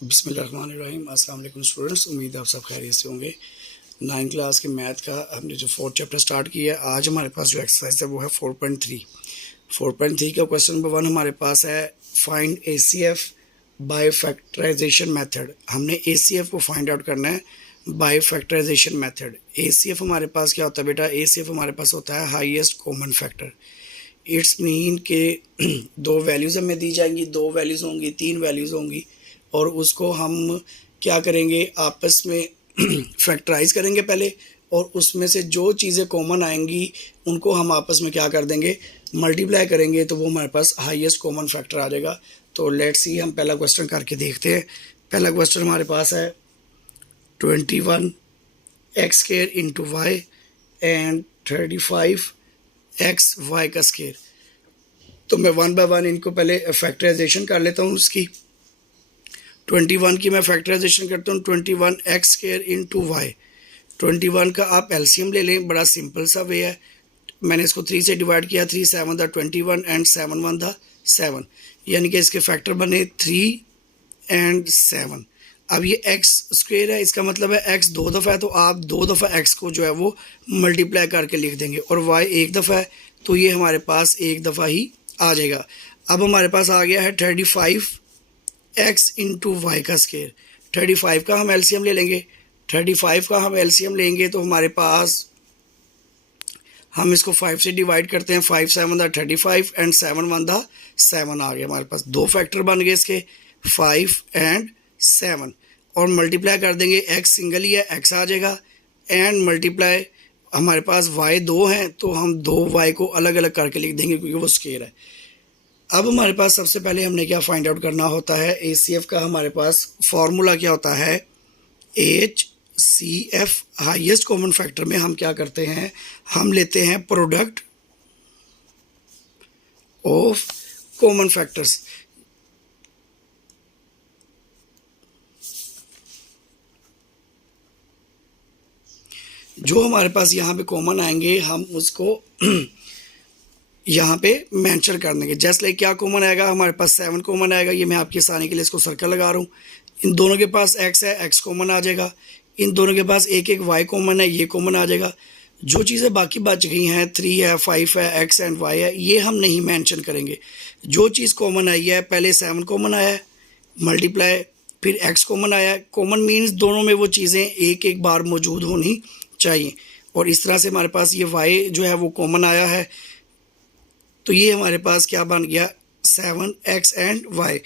बिस्मिल्लाहिर्रहमानिर्रहीम। अस्सलाम वालेकुम स्टूडेंट्स, उम्मीद है आप सब खैरियत से होंगे। 9th क्लास के मैथ का हमने जो 4th चैप्टर स्टार्ट किया है, आज हमारे पास जो एक्सरसाइज है वो है 4.3। 4.3 का क्वेश्चन नंबर 1 हमारे पास है find ACF by factorization method. हमने ACF को फाइंड आउट करना है बाय फैक्टराइजेशन मेथड। ACF हमारे पास क्या होता है बेटा? ACF हमारे पास होता है highest common factor. It's mean के दो वैल्यूज़ हमें दी जाएंगी, दो वैल्यूज़ होंगी, तीन वैल्यूज़ होंगी, और उसको हम क्या करेंगे, आपस में फैक्टराइज करेंगे पहले, और उसमें से जो चीज़ें कॉमन आएंगी उनको हम आपस में क्या कर देंगे, मल्टीप्लाई करेंगे, तो वो हमारे पास हाईएस्ट कॉमन फैक्टर आ जाएगा। तो लेट्स सी, हम पहला क्वेश्चन करके देखते हैं। पहला क्वेश्चन हमारे पास है 21 x square into y and 35 x y का स्क्वायर। तो मैं वन बाय वन इनको पहले फैक्टराइजेशन कर लेता हूँ। उसकी 21 की मैं फैक्टराइजेशन करता हूँ। 21 एक्स स्क्वायर इंटू वाई। 21 का आप एलसीएम ले लें, बड़ा सिंपल सा वे है। मैंने इसको 3 से डिवाइड किया, 3 7 द 21 एंड 7 1 द 7, यानी कि इसके फैक्टर बने 3 एंड 7। अब ये एक्स स्क्वायर है, इसका मतलब है एक्स दो दफ़ा है, तो आप दो दफ़ा एक्स को जो है वो मल्टीप्लाई करके लिख देंगे, और वाई एक दफ़ा है तो ये हमारे पास एक दफ़ा ही आ जाएगा। अब हमारे पास आ गया है 35 एक्स इंटू वाई का स्क्वायर। 35 का हम एलसीएम ले लेंगे। 35 का हम एलसीएम लेंगे तो हमारे पास, हम इसको 5 से डिवाइड करते हैं, 5 7 द 35 एंड 7 1 द 7 आ गया। हमारे पास दो फैक्टर बन गए इसके, 5 एंड 7, और मल्टीप्लाई कर देंगे, एक्स सिंगल ही है, एक्स आ जाएगा, एंड मल्टीप्लाई हमारे पास वाई दो हैं तो हम दो वाई को अलग अलग करके लिख देंगे क्योंकि वो स्क्वायर है। अब हमारे पास सबसे पहले हमने क्या फाइंड आउट करना होता है, ACF का हमारे पास फॉर्मूला क्या होता है, HCF हाईएस्ट कॉमन फैक्टर में हम क्या करते हैं, हम लेते हैं प्रोडक्ट ऑफ कॉमन फैक्टर्स। जो हमारे पास यहाँ पे कॉमन आएंगे हम उसको यहाँ पे मेंशन कर देंगे। जस्ट लाइक क्या कॉमन आएगा, हमारे पास 7 कॉमन आएगा। ये मैं आपके आसानी के लिए इसको सर्कल लगा रहा हूँ। इन दोनों के पास x है, x कॉमन आ जाएगा। इन दोनों के पास एक एक y कॉमन है, ये कॉमन आ जाएगा। जो चीज़ें बाकी बच गई हैं, 3 है, 5 है, x एंड y है, ये हम नहीं मेंशन करेंगे। जो चीज़ कॉमन आई है, पहले 7 कॉमन आया है, मल्टीप्लाई, फिर x कॉमन आया है। कॉमन मीन्स दोनों में वो चीज़ें एक एक बार मौजूद होनी चाहिए, और इस तरह से हमारे पास ये y जो है वो कॉमन आया है। तो ये हमारे पास क्या बन गया, 7x एंड y।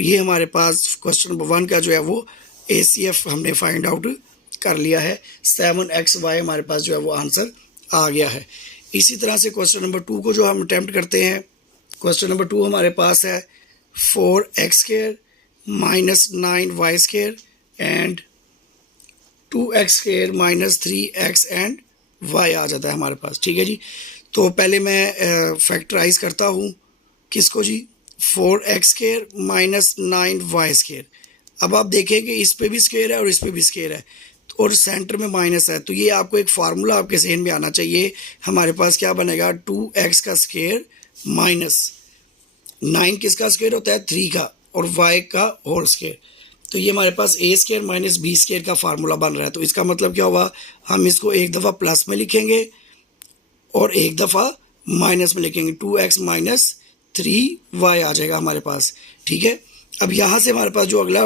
ये हमारे पास क्वेश्चन नंबर 1 का जो है वो ACF हमने फाइंड आउट कर लिया है। 7xy हमारे पास जो है वो आंसर आ गया है। इसी तरह से क्वेश्चन नंबर 2 को जो हम अटैम्प्ट करते हैं, क्वेश्चन नंबर 2 हमारे पास है 4x square minus 9y square and 2x square minus 3x and y आ जाता है हमारे पास। ठीक है जी। तो पहले मैं फैक्टराइज करता हूँ किसको जी, 4x square minus 9y square. अब आप देखें कि इस पे भी स्क्वायर है और इस पे भी स्क्वायर है, और सेंटर में माइनस है, तो ये आपको एक फार्मूला आपके जहन में आना चाहिए। हमारे पास क्या बनेगा, 2x का स्क्वायर माइनस 9 किसका स्क्वायर होता है, 3 का, और y का होल स्क्वायर। तो ये हमारे पास a square minus b square का फार्मूला बन रहा है। तो इसका मतलब क्या हुआ, हम इसको एक दफ़ा प्लस में लिखेंगे और एक दफ़ा माइनस में लिखेंगे। 2x माइनस 3y आ जाएगा हमारे पास। ठीक है। अब यहाँ से हमारे पास जो अगला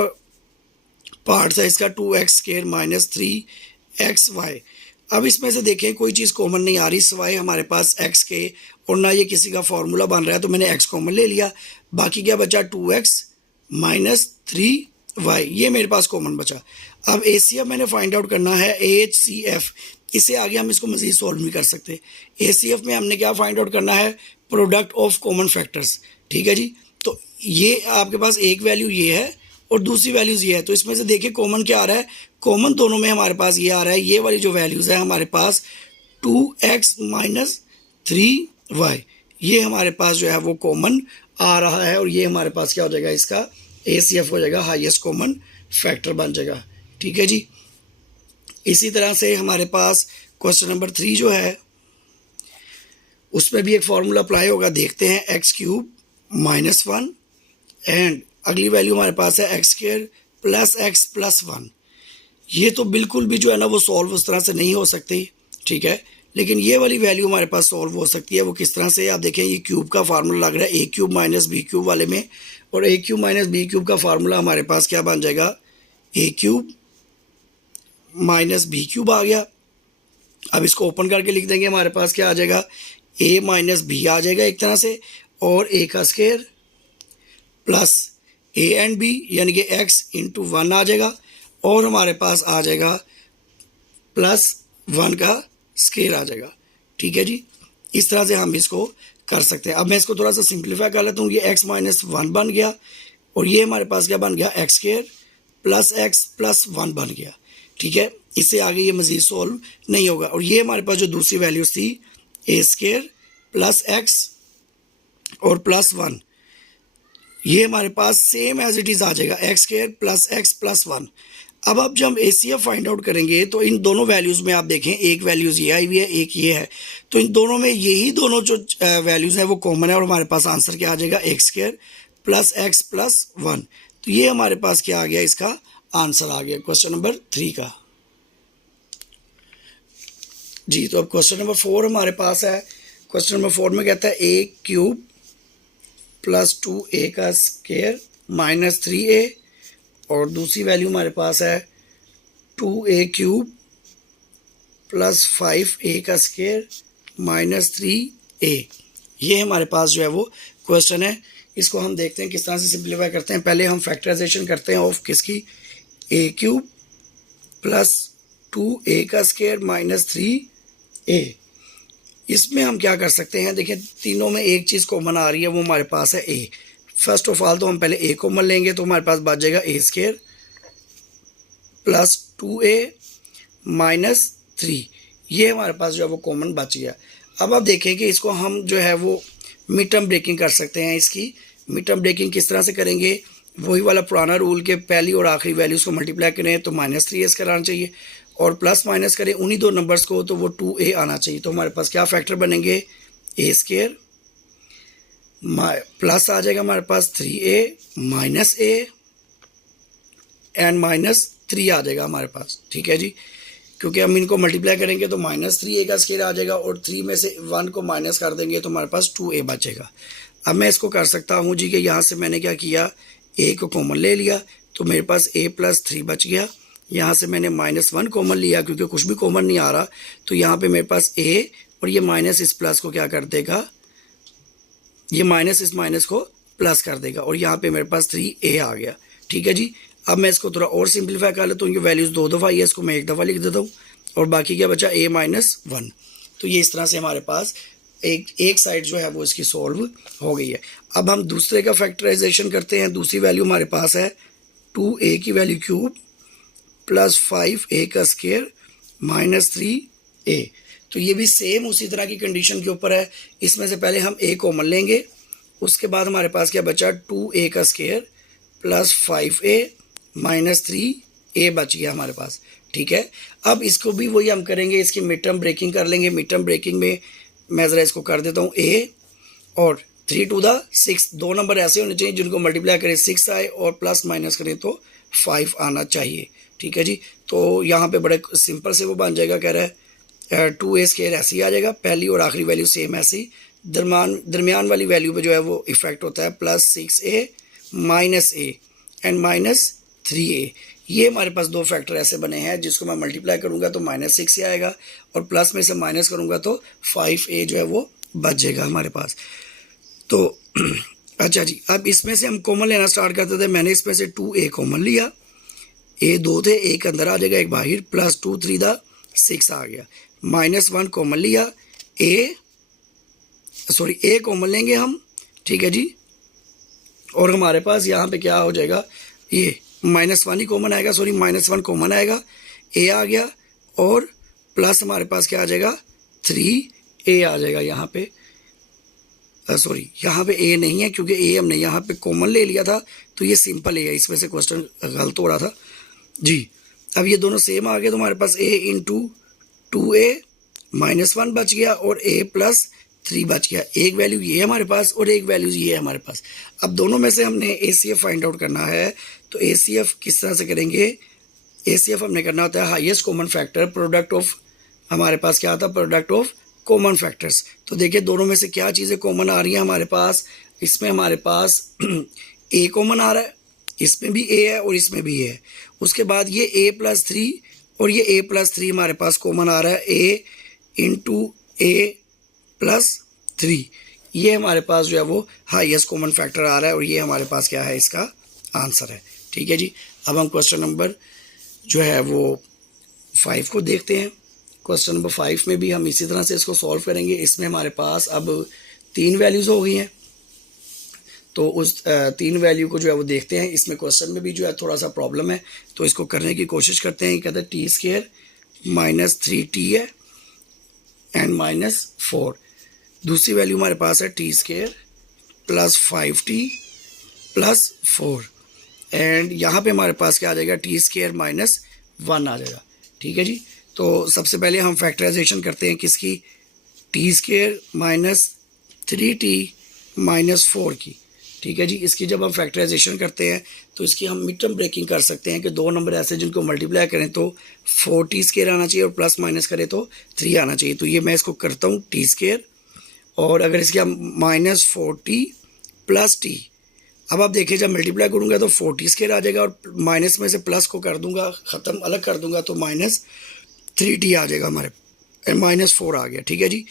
पार्ट है इसका 2x स्क्वायर माइनस 3xy। अब इसमें से देखें कोई चीज़ कॉमन नहीं आ रही सिवाय हमारे पास x के, और ना ये किसी का फॉर्मूला बन रहा है, तो मैंने x कॉमन ले लिया। बाकी क्या बचा, 2x माइनस 3y, ये मेरे पास कॉमन बचा। अब ACF मैंने फाइंड आउट करना है, HCF। इससे आगे हम इसको मज़ीद सॉल्व नहीं कर सकते। ACF में हमने क्या फाइंड आउट करना है, प्रोडक्ट ऑफ कॉमन फैक्टर्स। ठीक है जी। तो ये आपके पास एक वैल्यू ये है और दूसरी वैल्यूज़ ये है, तो इसमें से देखिए कॉमन क्या आ रहा है, कॉमन दोनों में हमारे पास ये आ रहा है, ये वाली जो वैल्यूज़ है हमारे पास 2x माइनस 3y, ये हमारे पास जो है वो कॉमन आ रहा है, और ये हमारे पास क्या हो जाएगा, इसका ACF हो जाएगा, हाईएस्ट कॉमन फैक्टर बन जाएगा। ठीक है जी। इसी तरह से हमारे पास क्वेश्चन नंबर 3 जो है उसमें भी एक फार्मूला अप्लाई होगा। देखते हैं, x³ माइनस 1 एंड अगली वैल्यू हमारे पास है x² plus x plus one, ये तो बिल्कुल भी जो है ना वो सॉल्व उस तरह से नहीं हो सकती, ठीक है। लेकिन ये वाली वैल्यू हमारे पास सॉल्व हो सकती है। वो किस तरह से, आप देखें ये क्यूब का फार्मूला लग रहा है ए क्यूब माइनस बी क्यूब वाले में, और ए क्यूब माइनस बी क्यूब का फार्मूला हमारे पास क्या बन जाएगा, ए क्यूब माइनस बी क्यूब आ गया। अब इसको ओपन करके लिख देंगे, हमारे पास क्या आ जाएगा, ए माइनस बी आ जाएगा एक तरह से, और ए का square plus a and b यानी कि एक्स इंटू वन आ जाएगा, और हमारे पास आ जाएगा प्लस वन का स्क्वायर आ जाएगा, ठीक है जी। इस तरह से हम इसको कर सकते हैं। अब मैं इसको थोड़ा सा सिंप्लीफाई कर लेता हूँ। ये एक्स माइनस वन बन गया, और ये हमारे पास क्या बन गया, x square plus x plus one बन गया, ठीक है। इससे आगे ये मज़ीद सॉल्व नहीं होगा। और ये हमारे पास जो दूसरी वैल्यूज़ थी, ए स्क्वायर प्लस एक्स और प्लस वन, ये हमारे पास सेम एज इट इज़ आ जाएगा, x square plus x plus one. अब जब हम ACF फाइंड आउट करेंगे तो इन दोनों वैल्यूज़ में आप देखें, एक वैल्यूज़ ये आई हुई है, एक ये है, तो इन दोनों में यही दोनों जो वैल्यूज़ हैं वो कॉमन है, और हमारे पास आंसर क्या आ जाएगा, x square plus x plus one. तो ये हमारे पास क्या आ गया, इसका आंसर आ गया क्वेश्चन नंबर 3 का जी। तो अब क्वेश्चन नंबर 4 हमारे पास है। क्वेश्चन नंबर 4 में कहता है ए क्यूब प्लस 2a का स्क्वायर माइनस 3a, और दूसरी वैल्यू हमारे पास है 2a क्यूब प्लस 5a का स्क्वायर माइनस 3a। ये हमारे पास जो है वो क्वेश्चन है। इसको हम देखते हैं किस तरह से सिंप्लीफाई करते हैं। पहले हम फैक्टराइजेशन करते हैं ऑफ किसकी, a क्यूब प्लस 2a का स्क्वायर माइनस 3a। इसमें हम क्या कर सकते हैं, देखिए तीनों में एक चीज़ कॉमन आ रही है, वो हमारे पास है a। फर्स्ट ऑफ ऑल तो हम पहले a कॉमन लेंगे, तो हमारे पास बच जाएगा a square plus 2a minus 3। ये हमारे पास जो है वो कॉमन बच गया। अब आप देखें कि इसको हम जो है वो मिड टर्म ब्रेकिंग कर सकते हैं। इसकी मिड टर्म ब्रेकिंग किस तरह से करेंगे, वही वाला पुराना रूल के पहली और आखिरी वैल्यूज़ को मल्टीप्लाई करें तो माइनस 3s कराना चाहिए, और प्लस माइनस करें उन्हीं दो नंबर्स को तो वो 2a आना चाहिए। तो हमारे पास क्या फैक्टर बनेंगे, a स्क्वायर प्लस आ जाएगा हमारे पास 3a minus a and minus 3 आ जाएगा हमारे पास, ठीक है जी। क्योंकि हम इनको मल्टीप्लाई करेंगे तो माइनस 3a का स्क्वायर आ जाएगा, और 3 में से 1 को माइनस कर देंगे तो हमारे पास 2a बचेगा। अब मैं इसको कर सकता हूँ जी कि यहाँ से मैंने क्या किया, a को कॉमन ले लिया, तो मेरे पास a प्लस 3 बच गया। यहाँ से मैंने माइनस 1 कॉमन लिया, क्योंकि कुछ भी कॉमन नहीं आ रहा, तो यहाँ पे मेरे पास a, और ये माइनस इस प्लस को क्या कर देगा, ये माइनस इस माइनस को प्लस कर देगा, और यहाँ पे मेरे पास 3a आ गया, ठीक है जी। अब मैं इसको थोड़ा और सिंप्लीफाई कर लेता हूँ। ये वैल्यूज़ 2 दफ़ा है, इसको मैं एक दफ़ा लिख देता हूँ, और बाकी क्या बचा, a माइनस 1। तो ये इस तरह से हमारे पास एक साइड जो है वो इसकी सॉल्व हो गई है। अब हम दूसरे का फैक्टराइजेशन करते हैं। दूसरी वैल्यू हमारे पास है 2a की वैल्यू क्यूब प्लस 5a का स्क्वायर माइनस 3a। तो ये भी सेम उसी तरह की कंडीशन के ऊपर है। इसमें से पहले हम a कॉमन लेंगे, उसके बाद हमारे पास क्या बचा, 2a का square plus 5a minus 3a बच गया हमारे पास, ठीक है। अब इसको भी वही हम करेंगे, इसकी मिड टर्म ब्रेकिंग कर लेंगे। मिड टर्म ब्रेकिंग में मैं ज़रा इसको कर देता हूँ a, और 3 टू द 6, दो नंबर ऐसे होने चाहिए जिनको मल्टीप्लाई करें 6 आए, और प्लस माइनस करें तो 5 आना चाहिए, ठीक है जी। तो यहाँ पे बड़े सिंपल से वो बन जाएगा, कह रहा है 2a स्क्वायर ऐसे ही आ जाएगा, पहली और आखिरी वैल्यू सेम ऐसे ही, दरमियान वाली वैल्यू पे जो है वो इफेक्ट होता है plus 6a minus a and minus 3a। ये हमारे पास दो फैक्टर ऐसे बने हैं जिसको मैं मल्टीप्लाई करूँगा तो माइनस 6 से आएगा, और प्लस में से माइनस करूँगा तो 5a जो है वो बच जाएगा हमारे पास। तो अच्छा जी, अब इसमें से हम कॉमन लेना स्टार्ट करते थे। मैंने इसमें से 2a कॉमन लिया, a 2 थे, एक अंदर आ जाएगा एक बाहर, प्लस 2 3 द 6 आ गया, माइनस 1 कॉमन लिया, a कॉमन लेंगे हम, ठीक है जी। और हमारे पास यहाँ पे क्या हो जाएगा, ये माइनस 1 ही कॉमन आएगा, सॉरी माइनस 1 कॉमन आएगा, a आ गया, और प्लस हमारे पास क्या आ जाएगा, 3a आ जाएगा यहाँ पे। सॉरी यहाँ पे a नहीं है, क्योंकि a हमने यहाँ पे कॉमन ले लिया था, तो ये सिंपल a है, इसमें से क्वेश्चन गलत हो रहा था जी। अब ये दोनों सेम आ गए, तो हमारे पास a इंटू 2a माइनस 1 बच गया, और a प्लस 3 बच गया। एक वैल्यू ये है हमारे पास और एक वैल्यू ये है हमारे पास। अब दोनों में से हमने ACF फाइंड आउट करना है। तो ACF किस तरह से करेंगे? ACF हमने करना होता है highest common factor, product of, हमारे पास क्या आता है? Product of common factors. तो देखिए दोनों में से क्या चीज़ें कॉमन आ रही हैं हमारे पास। इसमें हमारे पास A कॉमन आ रहा है, इसमें भी A है और इसमें भी A है। उसके बाद ये A+3 और ये A+3 हमारे पास कॉमन आ रहा है, A इंटू A+3। ये हमारे पास जो है वो हाईएस्ट कॉमन फैक्टर आ रहा है और ये हमारे पास क्या है? इसका आंसर है। ठीक है जी। अब हम क्वेश्चन नंबर जो है वो 5 को देखते हैं। क्वेश्चन नंबर 5 में भी हम इसी तरह से इसको सॉल्व करेंगे। इसमें हमारे पास अब 3 वैल्यूज़ हो गई हैं, तो उस 3 वैल्यू को जो है वो देखते हैं। इसमें क्वेश्चन में भी जो है थोड़ा सा प्रॉब्लम है, तो इसको करने की कोशिश करते हैं। कहते हैं t² -3t है एंड -4। दूसरी वैल्यू हमारे पास है t² +5t +4 एंड यहाँ पे हमारे पास क्या आ जाएगा? t² -1 आ जाएगा। ठीक है जी। तो सबसे पहले हम फैक्टराइजेशन करते हैं किसकी? t² -3t -4 की। ठीक है जी। इसकी जब हम फैक्टराइजेशन करते हैं तो इसकी हम मिड टर्म ब्रेकिंग कर सकते हैं कि दो नंबर ऐसे जिनको मल्टीप्लाई करें तो 4t² आना चाहिए और प्लस माइनस करें तो 3 आना चाहिए। तो ये मैं इसको करता हूँ t², और अगर इसके हम -4t +t, अब आप देखिए जब मल्टीप्लाई करूँगा तो 4t² आ जाएगा और माइनस में से प्लस को कर दूंगा, ख़त्म अलग कर दूंगा तो -3t आ जाएगा हमारे, -4 आ गया। ठीक है जी।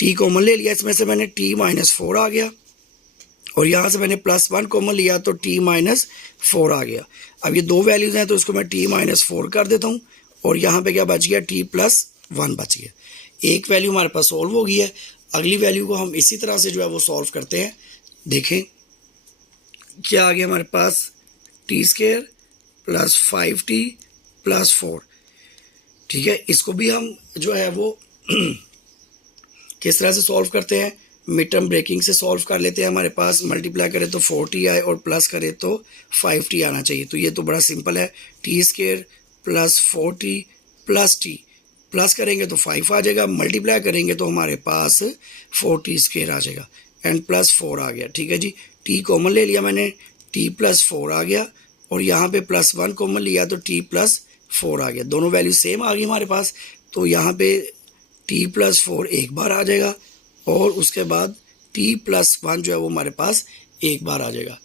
t कॉमन ले लिया, इसमें से मैंने t -4 आ गया और यहाँ से मैंने +1 कॉमन लिया तो t -4 आ गया। अब ये दो वैल्यूज़ हैं तो इसको मैं t -4 कर देता हूँ और यहाँ पे क्या बच गया? t +1 बच गया। एक वैल्यू हमारे पास सॉल्व हो गई है। अगली वैल्यू को हम इसी तरह से जो है वो सॉल्व करते हैं। देखें क्या आ गया हमारे पास? t² +5t +4। ठीक है। इसको भी हम जो है वो किस तरह से सॉल्व करते हैं? मिड टर्म ब्रेकिंग से सॉल्व कर लेते हैं। हमारे पास मल्टीप्लाई करें तो 4t आए और प्लस करें तो 5t आना चाहिए। तो ये तो बड़ा सिंपल है। t² +4t +t, प्लस करेंगे तो 5 आ जाएगा, मल्टीप्लाई करेंगे तो हमारे पास 4t² आ जाएगा एंड +4 आ गया। ठीक है जी। t कॉमन ले लिया मैंने, t +4 आ गया और यहाँ पे +1 कॉमन लिया तो t +4 आ गया। दोनों वैल्यू सेम आ गई हमारे पास। तो यहाँ पे t +4 एक बार आ जाएगा और उसके बाद t +1 जो है वो हमारे पास एक बार आ जाएगा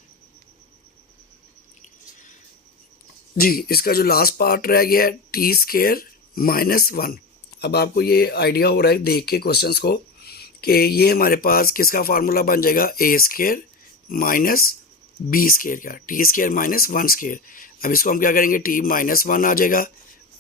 जी। इसका जो लास्ट पार्ट रह गया है t² -1। अब आपको ये आइडिया हो रहा है देख के क्वेश्चंस को कि ये हमारे पास किसका फार्मूला बन जाएगा? a² -b² का, t² -1²। अब इसको हम क्या करेंगे? t -1 आ जाएगा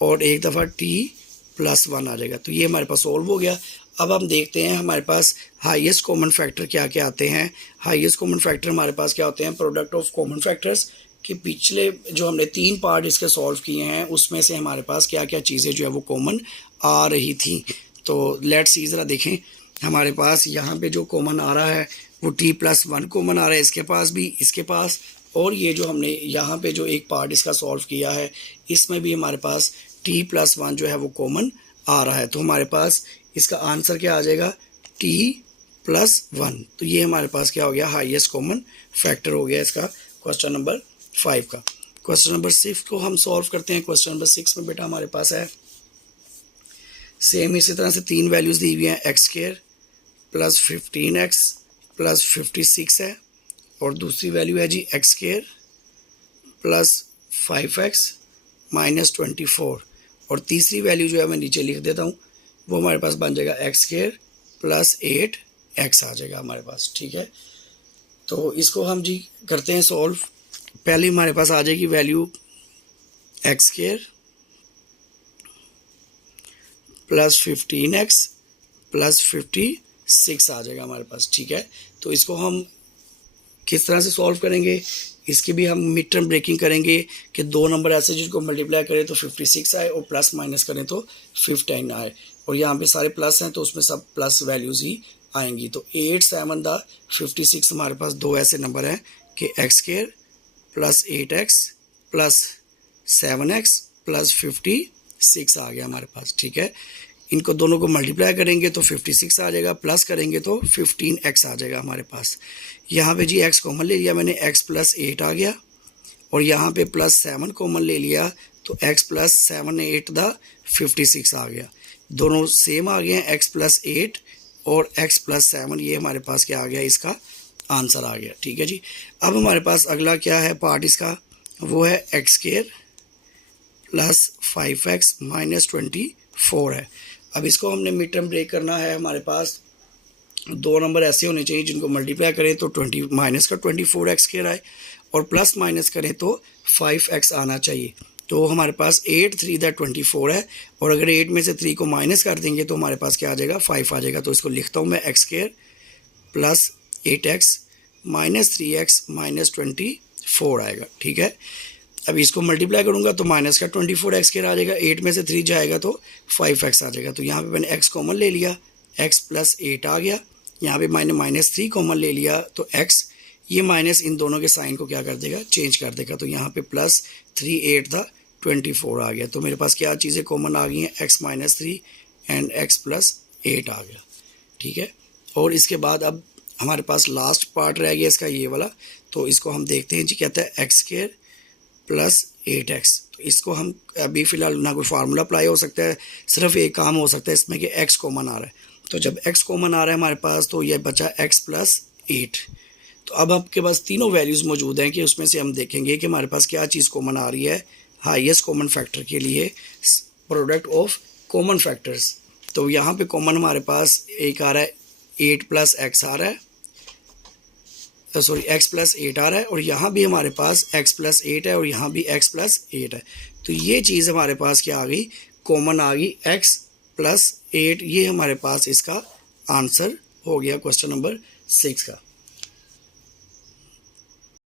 और एक दफ़ा t +1 आ जाएगा। तो ये हमारे पास सॉल्व हो गया। अब हम देखते हैं हमारे पास हाईएस्ट कॉमन फैक्टर क्या क्या आते हैं। हाईएस्ट कॉमन फैक्टर हमारे पास क्या होते हैं? प्रोडक्ट ऑफ कॉमन फैक्टर्स कि पिछले जो हमने 3 पार्ट इसके सॉल्व किए हैं उसमें से हमारे पास क्या क्या चीज़ें जो है वो कॉमन आ रही थी। तो लेट्स सी ज़रा देखें। हमारे पास यहाँ पे जो कॉमन आ रहा है वो t+1 कॉमन आ रहा है, इसके पास भी, इसके पास, और ये जो हमने यहाँ पे जो एक पार्ट इसका सॉल्व किया है इसमें भी हमारे पास t+1 जो है वो कॉमन आ रहा है। तो हमारे पास इसका आंसर क्या आ जाएगा? t+1। तो ये हमारे पास क्या हो गया? हाईएस्ट कॉमन फैक्टर हो गया इसका क्वेश्चन नंबर 5 का। क्वेश्चन नंबर 6 को हम सॉल्व करते हैं। क्वेश्चन नंबर 6 में बेटा हमारे पास है सेम इसी तरह से 3 वैल्यूज़ दी हुई हैं, x² +15x +56 है और दूसरी वैल्यू है जी x² +5x -24 और तीसरी वैल्यू जो है मैं नीचे लिख देता हूँ वो हमारे पास बन जाएगा x² +8x आ जाएगा हमारे पास। ठीक है। तो इसको हम जी करते हैं सॉल्व। पहले हमारे पास आ जाएगी वैल्यू x² +15x +56 आ जाएगा हमारे पास। ठीक है। तो इसको हम किस तरह से सॉल्व करेंगे? इसकी भी हम मिड टर्म ब्रेकिंग करेंगे कि दो नंबर ऐसे जिनको मल्टीप्लाई करें तो 56 आए और प्लस माइनस करें तो 15 आए और यहाँ पे सारे प्लस हैं तो उसमें सब प्लस वैल्यूज़ ही आएंगी। तो 8, 7 द 56 हमारे पास दो ऐसे नंबर हैं कि x² +8x +7x +56 आ गया हमारे पास। ठीक है। इनको दोनों को मल्टीप्लाई करेंगे तो 56 आ जाएगा, प्लस करेंगे तो 15x आ जाएगा हमारे पास। यहाँ पे जी x कॉमन ले लिया मैंने, x + 8 आ गया, और यहाँ पे +7 कॉमन ले लिया तो x + 7 8 द 56 आ गया। दोनों सेम आ गए हैं, x + 8 और x + 7, ये हमारे पास क्या आ गया, इसका आंसर आ गया। ठीक है जी। अब हमारे पास अगला क्या है पार्ट इसका, वो है x² + 5x - 24 है। अब इसको हमने मिड टर्म ब्रेक करना है। हमारे पास दो नंबर ऐसे होने चाहिए जिनको मल्टीप्लाई करें तो -24x² आए, और प्लस माइनस करें तो 5x आना चाहिए। तो हमारे पास 8 3 द 24 है, और अगर 8 में से 3 को माइनस कर देंगे तो हमारे पास क्या आ जाएगा, 5 आ जाएगा। तो इसको लिखता हूँ मैं x² + 8x - 3x - 24 आएगा। ठीक है। अब इसको मल्टीप्लाई करूँगा तो -24x² आ जाएगा, 8 में से 3 जाएगा तो 5x आ जाएगा। तो यहाँ पे मैंने x कॉमन ले लिया, x + 8 आ गया, यहाँ पे मैंने -3 कॉमन ले लिया तो x, ये माइनस इन दोनों के साइन को क्या कर देगा, चेंज कर देगा। तो यहाँ पे +3 8 था 24 आ गया। तो मेरे पास क्या चीज़ें कॉमन आ गई हैं, x - 3 एंड x + 8 आ गया। ठीक है। और इसके बाद अब हमारे पास लास्ट पार्ट रह गया इसका, ये वाला। तो इसको हम देखते हैं जी, कहता है x² + 8x। तो इसको हम अभी फ़िलहाल ना कोई फार्मूला अप्लाई हो सकता है, सिर्फ एक काम हो सकता है इसमें कि x कॉमन आ रहा है। तो जब x कॉमन आ रहा है हमारे पास तो ये बचा x + 8। तो अब आपके पास तीनों वैल्यूज़ मौजूद हैं कि उसमें से हम देखेंगे कि हमारे पास क्या चीज़ कॉमन आ रही है हाईएस्ट कॉमन फैक्टर के लिए, प्रोडक्ट ऑफ कॉमन फैक्टर्स। तो यहाँ पे कॉमन हमारे पास एक आ रहा है 8 + x आ रहा है, x + 8 आ रहा है, और यहाँ भी हमारे पास x + 8 है और यहाँ भी x + 8 है। तो ये चीज़ हमारे पास क्या आ गई, कॉमन आ गई x + 8। ये हमारे पास इसका आंसर हो गया क्वेश्चन नंबर 6 का।